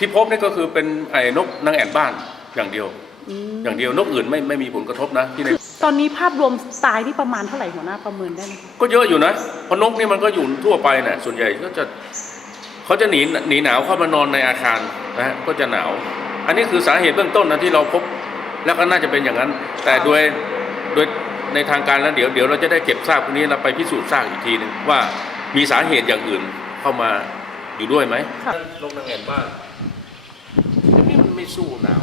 ที่พบนี่ก็คือเป็นไอ้นกนางแอ่นบ้านอย่างเดียว อืมอย่างเดียวนกอื่นไม่ไม่มีผลกระทบนะที่ในตอนนี้ภาพรวมตายที่ประมาณเท่าไหร่หัวหน้าประเมินได้ไหมคะก็เยอะอยู่นะเพราะนกนี่มันก็อยู่ทั่วไปนะส่วนใหญ่ก็จะเขาจะหนีหนีหนาวเข้ามานอนในอาคารนะฮะก็จะหนาว อันนี้คือสาเหตุเบื้องต้นนะที่เราพบแล้วก็น่าจะเป็นอย่างนั้น แต่โดยโดยในทางการแล้วเดี๋ยวเดี๋ยวเราจะได้เก็บซากพวกนี้เราไปพิสูจน์ซากอีกทีหนึงว่ามีสาเหตุอย่างอื่นเข้ามา อยู่ด้วยไหมค่ะนกนางแอ่นบ้านนี่มันไม่สู้หนาว